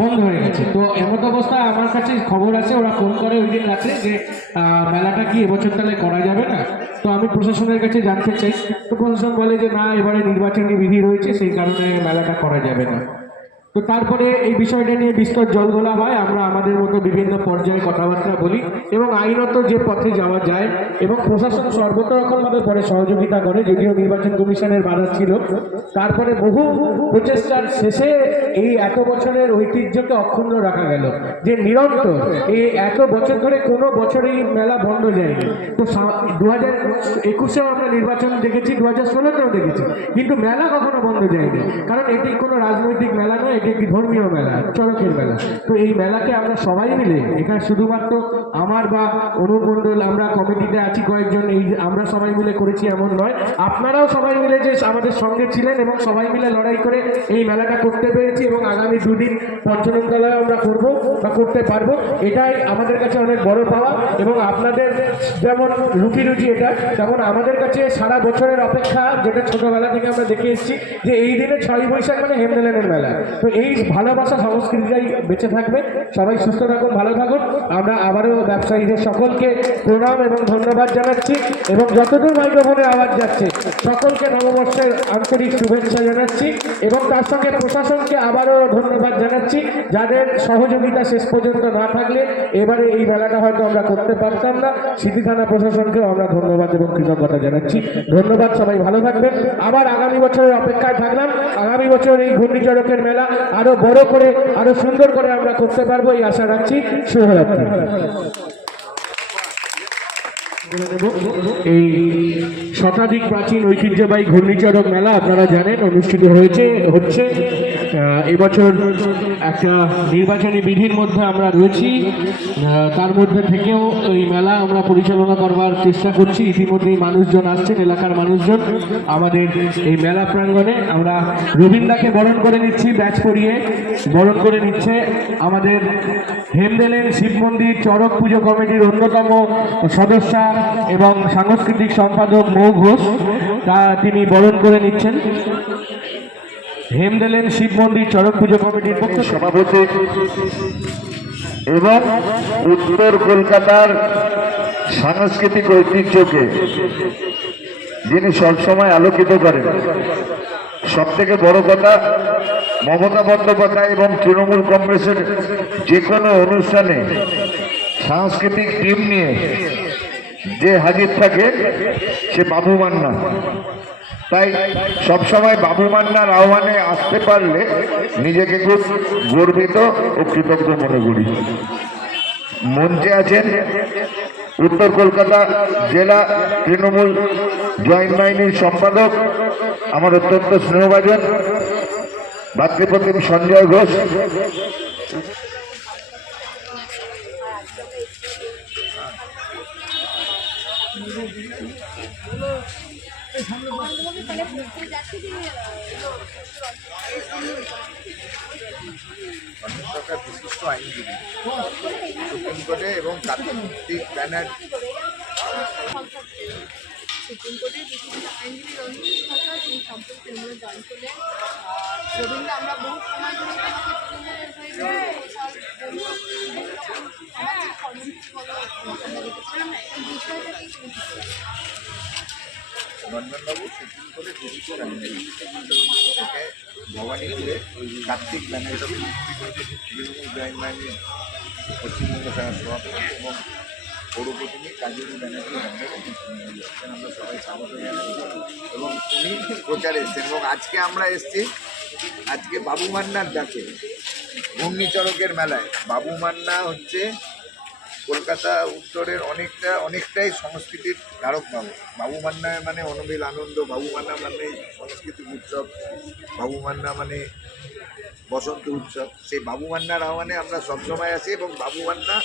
বন্ধ হয়ে গেছে। তো এমত অবস্থায় আমার কাছে খবর আছে, ওরা ফোন করে ওই দিন রাতে যে মেলাটা কি এবছর তাহলে করা যাবে না। তো আমি প্রশাসনের কাছে জানতে চাই, তো প্রশাসন বলে যে না, এবারে নির্বাচনী বিধি রয়েছে, সেই কারণে মেলাটা করা যাবে না। তো তারপরে এই বিষয়টা নিয়ে বিস্তর জলঘোলা হয়, আমরা আমাদের মতো বিভিন্ন পর্যায়ে কথাবার্তা বলি এবং আইনত যে পথে যাওয়া যায়, এবং প্রশাসন সর্বতরকমভাবে পরে সহযোগিতা করে, যদিও নির্বাচন কমিশনের বাধা ছিল। তারপরে বহু প্রচেষ্টার শেষে এই এত বছরের ঐতিহ্যকে অক্ষুণ্ণ রাখা গেল, যে নিরন্তর এই এত বছর ধরে কোনো বছরই মেলা বন্ধ যায়নি। তো 2021-এও আমরা নির্বাচন দেখেছি, 2016-তেও দেখেছি, কিন্তু মেলা কখনো বন্ধ যায়নি, কারণ এটি কোনো রাজনৈতিক মেলা নয়, এটি একটি ধর্মীয় মেলা, চড়কের মেলা। তো এই মেলাকে আমরা সবাই মিলে, এখানে শুধুমাত্র আমার বা অনুমণ্ডল, আমরা কমিটিতে আছি কয়েকজন, এই আমরা সবাই মিলে করেছি এমন নয়, আপনারাও সবাই মিলে যে আমাদের সঙ্গে ছিলেন এবং সবাই মিলে লড়াই করে এই মেলাটা করতে পেরেছি, এবং আগামী 2 দিন পঞ্চনতলায় আমরা করব বা করতে পারবো, এটাই আমাদের কাছে অনেক বড় পাওয়া। এবং আপনাদের যেমন রুটি রুচি এটা, তেমন আমাদের কাছে সারা বছরের অপেক্ষা, যেটা ছোটবেলা থেকে আমরা দেখে এসেছি, যে এই দিনে 6ই বৈশাখ মানে হেমদেলেনের মেলা। তো এই ভালোবাসা সংস্কৃতিটাই বেঁচে থাকবে। সবাই সুস্থ থাকুন, ভালো থাকুন। আমরা আবারও ব্যবসায়ীদের সকলকে প্রণাম এবং ধন্যবাদ জানাচ্ছি, এবং যতদূর মাইক্রোফোনে আওয়াজ যাচ্ছে সকলকে নববর্ষের আন্তরিক শুভেচ্ছা জানাচ্ছি, এবং তার সঙ্গে প্রশাসনকে আবারও ধন্যবাদ জানাচ্ছি, যাদের সহযোগিতা শেষ পর্যন্ত না থাকলে এবারে এই মেলাটা হয়তো আমরা করতে পারতাম না। সিটি থানা প্রশাসনকেও আমরা ধন্যবাদ এবং কৃতজ্ঞতা জানাচ্ছি। ধন্যবাদ, সবাই ভালো থাকবেন। আবার আগামী বছরের অপেক্ষায় থাকলাম। আগামী বছর এই ঘূর্ণিঝড়কের মেলা আরো বড় করে, আরো সুন্দর করে আমরা করতে পারবো, এই আশা রাখছি। শুভরাত্রি। এই শতাধিক প্রাচীন ঐতিহ্যবাহী ঘূর্ণিঝড়ক মেলা আপনারা জানেন অনুষ্ঠিত হচ্ছে। এবছর একটা নির্বাচনী বিধির মধ্যে আমরা রয়েছি, তার মধ্যে থেকেও এই মেলা আমরা পরিচালনা করবার চেষ্টা করছি। ইতিমধ্যেই মানুষজন আসছেন, এলাকার মানুষজন আমাদের এই মেলা প্রাঙ্গণে। আমরা রবীন্দ্রকে বরণ করে নিচ্ছি, ব্যাচ পরিয়ে বরণ করে নিচ্ছে আমাদের হেমদেলেন শিব মন্দির চড়ক পুজো কমিটির অন্যতম সদস্যা এবং সাংস্কৃতিক সম্পাদক মৌ ঘোষ, তা তিনি বরণ করে নিচ্ছেন। হেমদেলেন শিব মন্দির চড়ক পুজো কমিটির পক্ষে সভাপতি এবং উত্তর কলকাতার সাংস্কৃতিক ঐতিহ্যকে যিনি সবসময় আলোকিত করেন। সব থেকে বড় কথা, মমতা বন্দ্যোপাধ্যায় এবং তৃণমূল কংগ্রেসের যে কোনো অনুষ্ঠানে সাংস্কৃতিক টিম নিয়ে যে হাজির থাকে সে বাবু মান্না। তাই সবসময় বাবু মান্নার আহ্বানে আসতে পারলে নিজেকে খুব গর্বিত ও কৃতজ্ঞ মনে করি। মঞ্চে আছেন উত্তর কলকাতা জেলা তৃণমূল জয়েন্ট বাহিনীর সম্পাদক, আমার অত্যন্ত স্নেহভাজন ভাতৃপ্রতিম সঞ্জয় ঘোষ। সরকার বিশিষ্ট আইনজীবী, সুপ্রিম কোর্টে এবং কার্তিক ব্যানার সুপ্রিম কোর্টের বিশিষ্ট আইনজীবী রঞ্জিত সরকার, তিনি সম্পর্কে আমরা জানছিলেন। রবীন্দ্র, আমরা বহু সময় ধরে তোমাকে তৃণমূলের হয়ে সামাজিক কর্মসূচিগুলো আমরা দেখেছিলাম, এই বিষয়টা কি রঞ্জনবাবু সুপ্রিম কোর্টের বিশিষ্ট আইনজীবী থেকে ভবানীপুরে কার্তিক ব্যানার তৃণমূল জয়েন্ট বাহিনীর পশ্চিমবঙ্গ শাখার সভাপতি এবং পৌরপ্রতিনিধি কাজী ব্যানার্জি আমরা সবাই স্বাগত জানাই, এবং উনি প্রচারে এসছেন। এবং আজকে আমরা এসছি আজকে বাবু মান্নার ডাকে ঘূর্ণিচড়কের মেলায়। বাবু মান্না হচ্ছে কলকাতা উত্তরের অনেকটাই সংস্কৃতির ধারক বাবু। বাবু মান্না মানে অনবিল আনন্দ, বাবু মান্না মানে সাংস্কৃতিক উৎসব, বাবু মান্না মানে বসন্ত উৎসব। সেই বাবু মান্নার আহ্বানে আমরা সবসময় আসি, এবং বাবু মান্না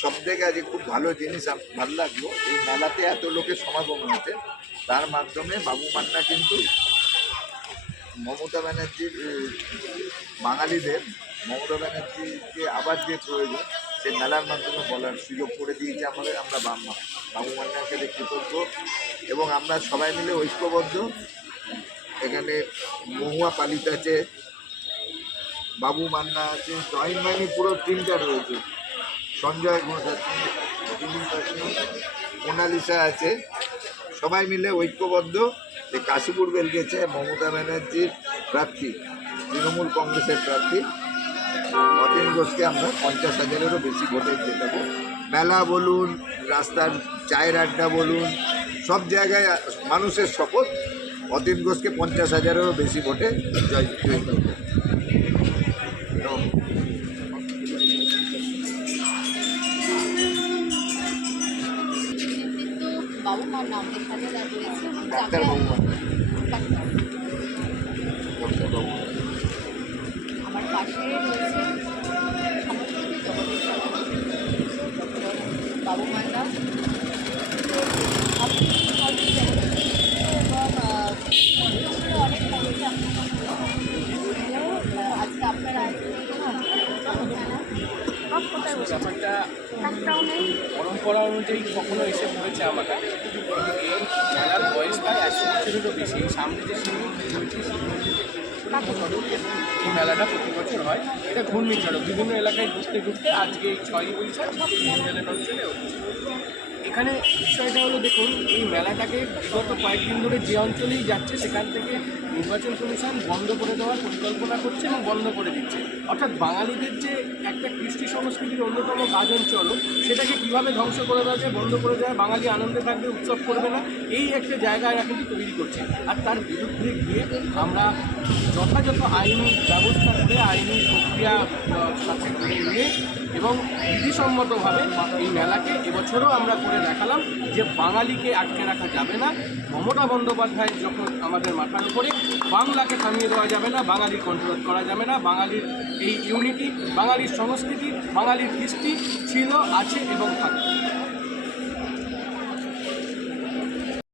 সব থেকে আজকে খুব ভালো জিনিস ভালো লাগলো, এই মেলাতে এত লোকের সমাগম হয়েছে, তার মাধ্যমে বাবু মান্না কিন্তু মমতা ব্যানার্জির বাঙালিদের মমতা ব্যানার্জিকে আবার যে প্রয়োজন সে মেলার মাধ্যমে বলার সুযোগ করে দিয়েছে আমাদের। আমরা বাবু মান্নাকে কৃতজ্ঞ এবং আমরা সবাই মিলে ঐক্যবদ্ধ। এখানে মহুয়া পালিত আছে, বাবু মান্না আছে, জয়েন্ট বাহিনী পুরো টিমটা রয়েছে, সঞ্জয় ঘোষ আছে, দিলীপ আছে, মোনালিসা আছে, সবাই মিলে ঐক্যবদ্ধ। যে কাশীপুর বেল গেছে মমতা ব্যানার্জির প্রার্থী, তৃণমূল কংগ্রেসের প্রার্থী অতীন ঘোষকে আমরা 50,000-এরও বেশি ভোটে জেতাবো। মেলা বলুন, রাস্তার চায়ের আড্ডা বলুন, সব জায়গায় মানুষের শপথ অতীন ঘোষকে 50,000-এরও বেশি ভোটে জয় করবো। বাবু মার নাম এখানে রয়েছে এবং ডাক্তার বাবু মান্না, ডাক্তার ডক্টর বাবু আমার পাশে রয়েছে সংস্কৃতি জগতের ডক্টর বাবু মান্না। আপনি এবং অনেক মানুষকে আজকে আপনারা ব্যাপারটা পরম্পরা অনুযায়ী কখনো এসে পড়েছে আমার কাছে। এই মেলার বয়স প্রায় 100 বছরেরও বেশি। সামনে যে শিব মন্দির রয়েছে শিব মন্দির এই মেলাটা প্রতি বছর হয়। এটা ঘূর্ণিঝড় বিভিন্ন এলাকায় ঘুরতে ঘুরতে আজকে এই 6ই বৈশাখ ইন্ডিয়ান অঞ্চলে হচ্ছে। এখানে বিষয়টা হলো, দেখুন এই মেলাটাকে বিগত কয়েকদিন ধরে যে অঞ্চলেই যাচ্ছে সেখান থেকে নির্বাচন কমিশন বন্ধ করে দেওয়ার পরিকল্পনা করছে এবং বন্ধ করে দিচ্ছে। অর্থাৎ বাঙালিদের যে একটা কৃষ্টি সংস্কৃতির অন্যতম কাজ অঞ্চল, সেটাকে কীভাবে ধ্বংস করে দেওয়া যায়, বন্ধ করে দেওয়া, বাঙালি আনন্দে থাকবে, উৎসব করবে না, এই একটা জায়গা এরা কিন্তু তৈরি করছে। আর তার বিরুদ্ধে গিয়ে আমরা যথাযথ আইনি ব্যবস্থা করে আইনি প্রক্রিয়া সাথে করে নিয়ে এবং বিধিসম্মতভাবে এই মেলাকে এবছরও আমরা করে দেখালাম যে বাঙালিকে আটকে রাখা যাবে না। মমতা বন্দ্যোপাধ্যায় যখন আমাদের মাথার উপরে, বাংলাকে থামিয়ে দেওয়া যাবে না, বাঙালির কন্ট্রোল করা যাবে না। বাঙালির এই ইউনিটি, বাঙালির সংস্কৃতি, বাঙালির কৃষ্টি ছিল, আছে এবং থাকবে।